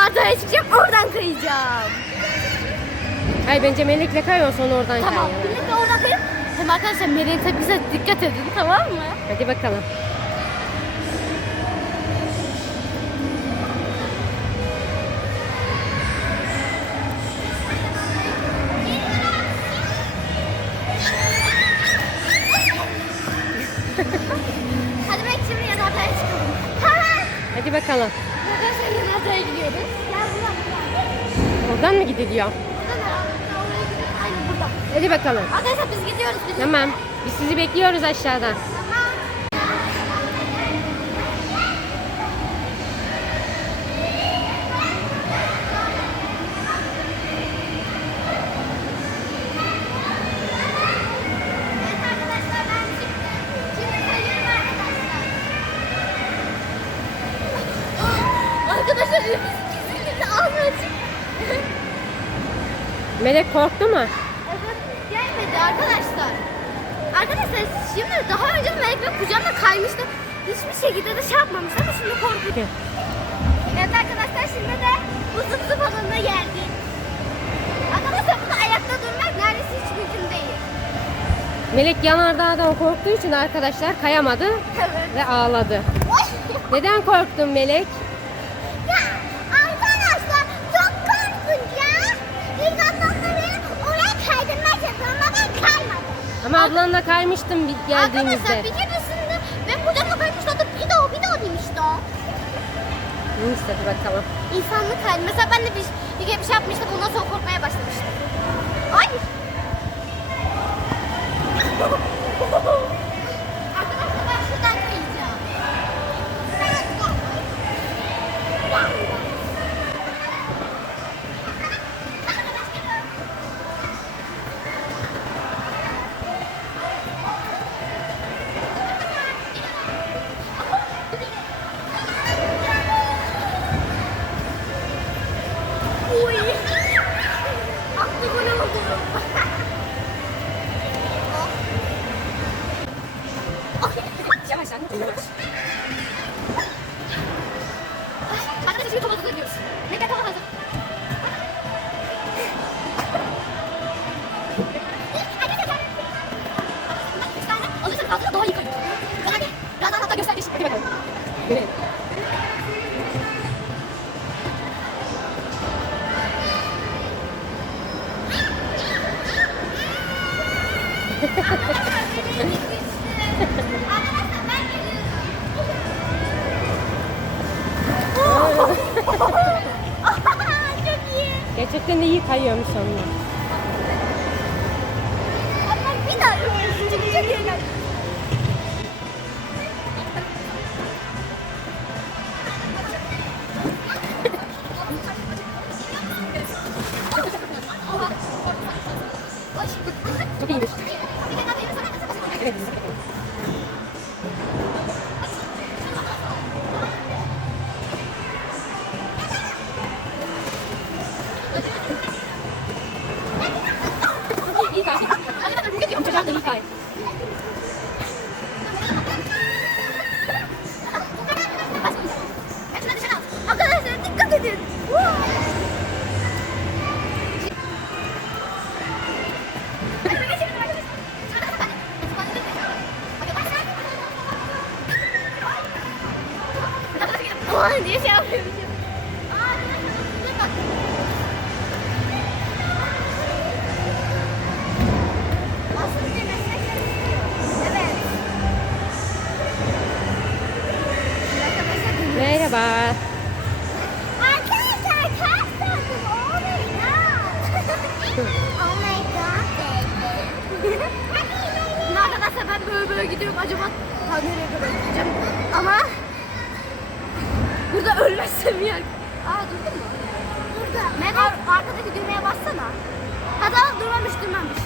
yanardağ'a çıkacağım oradan kayacağım. Hayır bence Melek'le kay o sonra oradan Tamam. kay. Birlikte de oradan kayıp. Hem arkadaşlar Melek'in tepkisine dikkat edin tamam mı? Hadi bakalım. Tamam. Hadi bakalım. Yanardağ'a gidiyoruz. Gel buradan buradan. Oradan mı gidiliyor? Buradan oraya gidiyoruz. Aynen buradan. Hadi bakalım. Arkadaşlar biz gidiyoruz. Biz Tamam. Biz sizi bekliyoruz aşağıda. Tamam. Evet arkadaşlar ben çıktım. Şimdi kayıyorum arkadaşlar. Arkadaşlar biz kesinlikle ağzına çıktı. Melek korktu mu? Evet, gelmedi arkadaşlar. Arkadaşlar şimdi daha önce Melek benim kucağımda kaymıştı. Hiçbir şekilde de şey yapmamış ama şimdi korkuyor. Evet arkadaşlar şimdi de bu zıp zıp alanına geldik. Arkadaşlar burada ayakta durmak neredeyse hiç mümkün değil. Melek yanardağdan korktuğu için arkadaşlar kayamadı Evet. ve ağladı. Neden korktun Melek? Ama ablanla kaymıştım biz geldiğimizde. Arkadaşlar bir keresinde ben. O da bir daha bir daha demişti o. Neyse hadi bakalım. İnsanlık hali. Mesela ben de bir, bir kere bir şey yapmıştım. Ondan sonra korkmaya başlamıştım. Ay! Çok iyi. Gerçekten de iyi kayıyormuş onunla. Ama bir daha çok iyi Merhaba. Arkadaşlar ters döndüm. Oh my god. oh my god. Arkadaşlar ben böyle böyle gidiyorum. Acaba ha, nereye kadar gideceğim? Ama Burada ölmezsem yer. Aa durdu mu? Burada. Ben ar- arkadaki düğmeye bassana. Hadi al durmamış durmamış.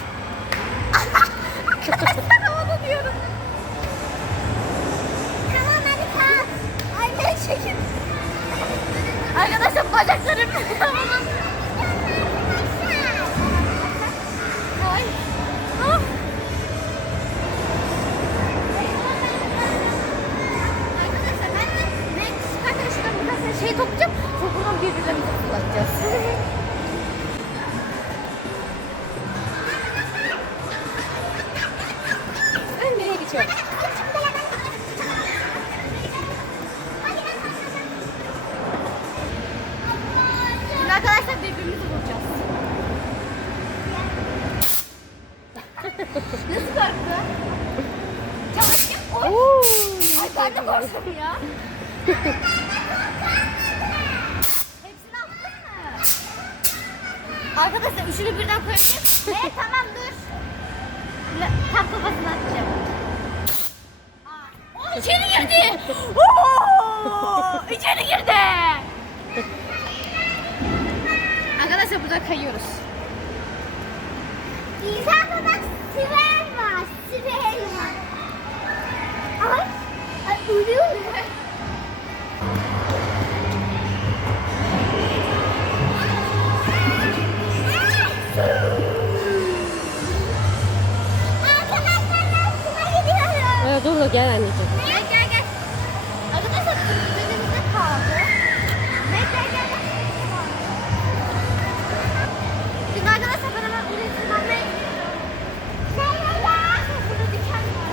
Şey toplayacağım. Sonra buradan birbirlerimize fırlatacağız. Ben nereye geçiyorum? Şimdi arkadaşlar birbirimizi vuracağız. Nasıl korktu? Oy. Oo, Ay ben de korktum ya. Arkadaşlar üçünü birden koyabiliriz. Evet tamam dur. Tam kafasını atacağım. Aa, O içeri girdi. Oo, içeri girdi. Arkadaşlar burada kayıyoruz. İnsan bak siren var. Siren var. Ay, ay ölüyorum. Dur gel anneciğim. Gel gel gel. Arkadaşlar önümüzde kaldı. Gel gel gel. Şimdi arkadaşlar ben hemen. Burada diken var.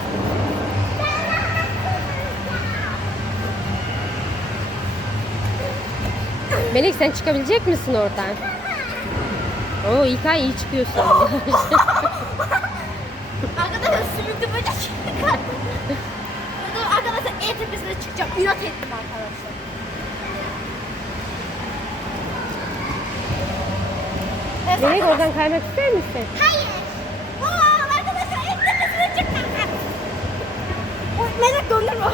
Melek sen çıkabilecek misin oradan? Oo İlkay iyi çıkıyorsun. Arkadaşlar sümüklü böcek. Burada arkadaşlar en tepesine çıkacağım. İnat ettim arkadaşlar. Evet, Melek oradan kaymak ister misin? Hayır. Aa, arkadaşlar en tepesine çıktım. Oy, Melek dondurma.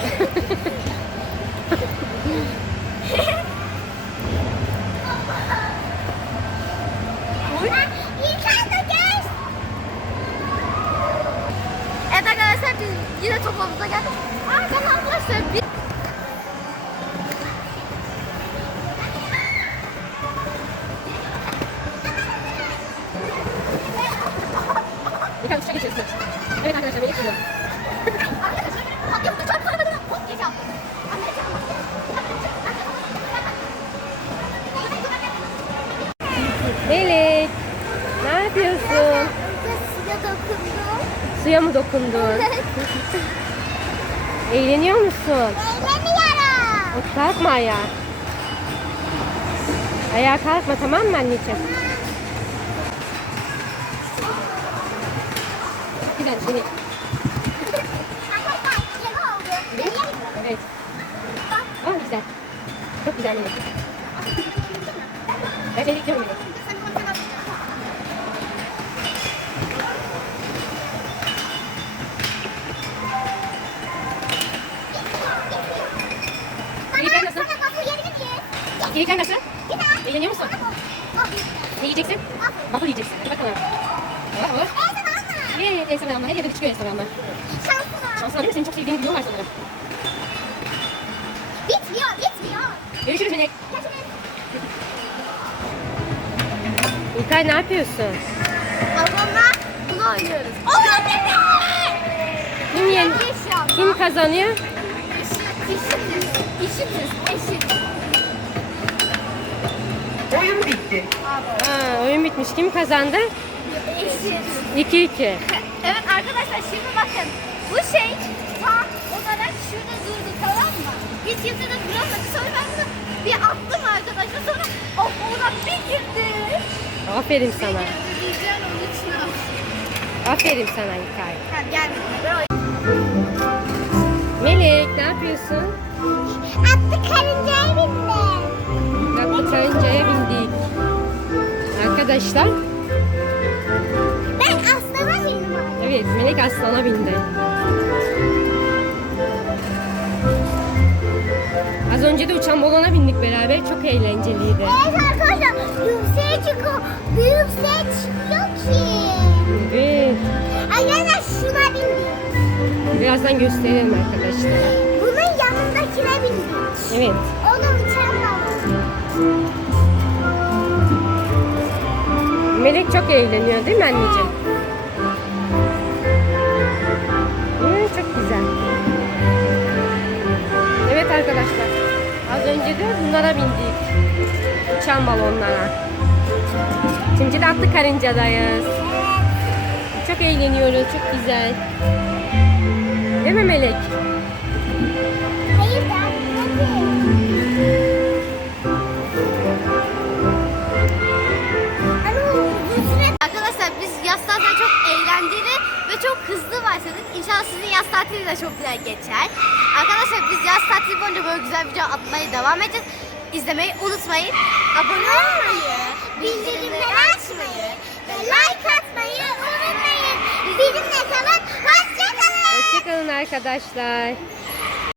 Oy. gel. Evet arkadaşlar biz yine top havuza geldik. Arkadan arkadaşlar bir... Uçuşa geçiyorsun. Evet arkadaşlar Melek gidiyor. Arkadaşlar hadi yapın çok sonra hop diyeceğim. Melek ne yapıyorsun? Suya dokundum. Suya mı dokundun? Eğleniyor musun? Eğleniyorum. O kalkma ayağa. Ayağa kalkma tamam mı anneciğim? Güzel yeni oldu. Evet. Aa güzel. Çok güzel Melek. Ben Melek diyorum Melek. Melek nasıl? Melek nasıl? Eğleniyor musun? Ne yiyeceksin? Waffle yiyeceksin. Hadi bakalım. El sana Her yerde çıkıyor el sana Şanslı değil mi? Senin çok sevdiğin video var sanırım. Bitmiyor, bitmiyor. Görüşürüz Melek. İlkay ne yapıyorsun? Ablamla bunu oynuyoruz. Allah beni! Kim, yen kim kazanıyor? Eşitiz, eşitiz, eşit. Oyun bitti. Ha, oyun bitmiş. Kim kazandı? Eşit. 2-2. Evet arkadaşlar şimdi bakın. Bu şey tam olarak şurada durdu tamam mı? Hiç kimse de duramadı. Sonra ben bunu bir attım arkadaşlar. Sonra o ona bir girdi. Aferin sana. Diyeceğim onun için aldım. Aferin sana İlkay. Ha, o- Melek ne yapıyorsun? Attı karıncaya bindi. Tatlı karıncaya bindik. Arkadaşlar Melek aslana bindi. Az önce de uçan balona bindik beraber. Çok eğlenceliydi. Evet arkadaşlar yükseğe çıkıyor. Yükseğe çıkıyor ki. Evet. Arkadaşlar şuna bindik. Birazdan gösterelim arkadaşlar. Bunun yanındakine bindik. Evet. O da uçan balon. Melek çok eğleniyor değil mi anneciğim? Evet, güzel. Evet arkadaşlar. Az önce de bunlara bindik. Uçan balonlara. Şimdi de atlı karıncadayız. Çok eğleniyoruz. Çok güzel. Değil mi Melek? Hayır ben Arkadaşlar biz yaz tatili çok eğlenceli ve çok hızlı başladık. İnşallah sizin yaz tatili de çok güzel geçer. Arkadaşlar biz yaz tatili boyunca böyle güzel video atmaya devam edeceğiz. İzlemeyi unutmayın. Abone olmayı, bildirimleri açmayı ve like atmayı unutmayın. Bizimle kalın. Hoşçakalın. Hoşçakalın arkadaşlar.